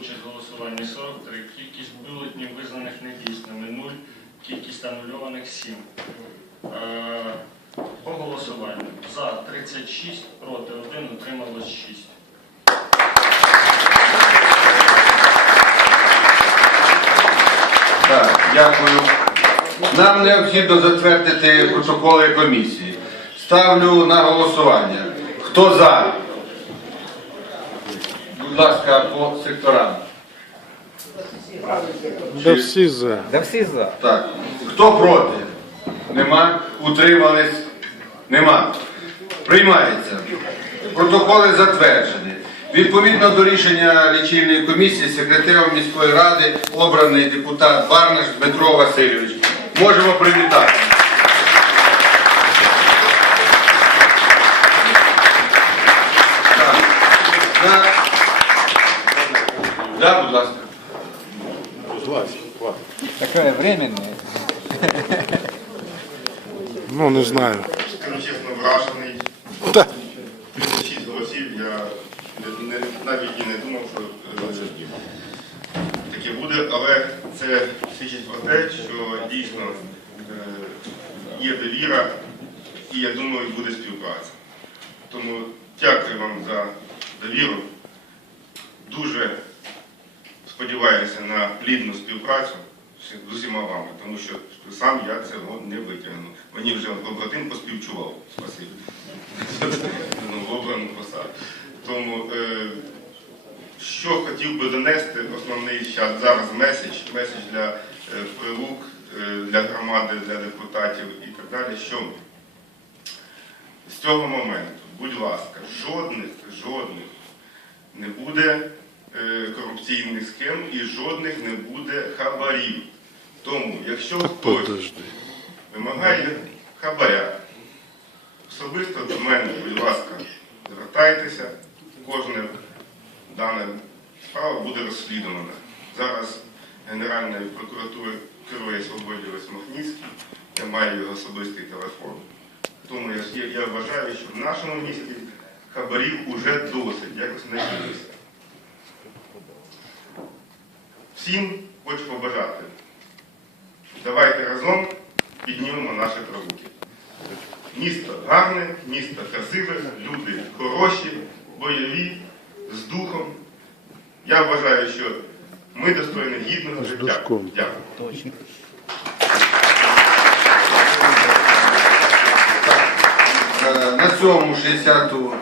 участь в голосуванні 43, кількість бюлетнів визнаних недійсними 0, кількість анульованих 7. Е, По голосуванню за 36, проти 1, утрималось 6. Так, дякую. Нам необхідно затвердити протоколи комісії. Ставлю на голосування. Хто за? Будь ласка, по секторам. Да всі за. Да всі за. Так. Хто проти? Нема. Утримались? Нема. Приймається. Протоколи затверджені. Відповідно до рішення лічильної комісії секретарем міської ради обраний депутат Барнаш Дмитро Васильович. Можемо привітати. Так. На- Да, будь ласка. Таке временне. Ну, не знаю. Скажу чесно, вражений. Та. Шість голосів, я не- навіть і не думав, що е, таке буде, але це свідчить про те, що дійсно е, є довіра і я думаю, буде співпраця. Тому дякую вам за довіру. Дуже сподіваюся на плідну співпрацю з усіма вами, тому що сам я цього не витягну. Мені вже побратим поспівчував. Спасибі. Ну. Тому е, що хотів би донести, основний зараз меседж, меседж для е, прилук, е, для громади, для депутатів і так далі. Що з цього моменту, будь ласка, жодних, жодних не буде корупційних схем і жодних не буде хабарів. Тому, якщо хтось вимагає хабаря, особисто до мене, будь ласка, звертайтеся, кожна дана справа буде розслідувана. Зараз Генеральною прокуратурою керує Свободівець Махніцький, я маю його особистий телефон. Тому я вважаю, що в нашому місті хабарів уже досить, якось надіюся. Всім хочу побажати. Давайте разом піднімемо наші прилуки. Місто гарне, місто красиве, люди хороші, бойові, з духом. Я вважаю, що ми достойні гідного життя. душком. Дякую. Точно. Е, На цьому 60-ту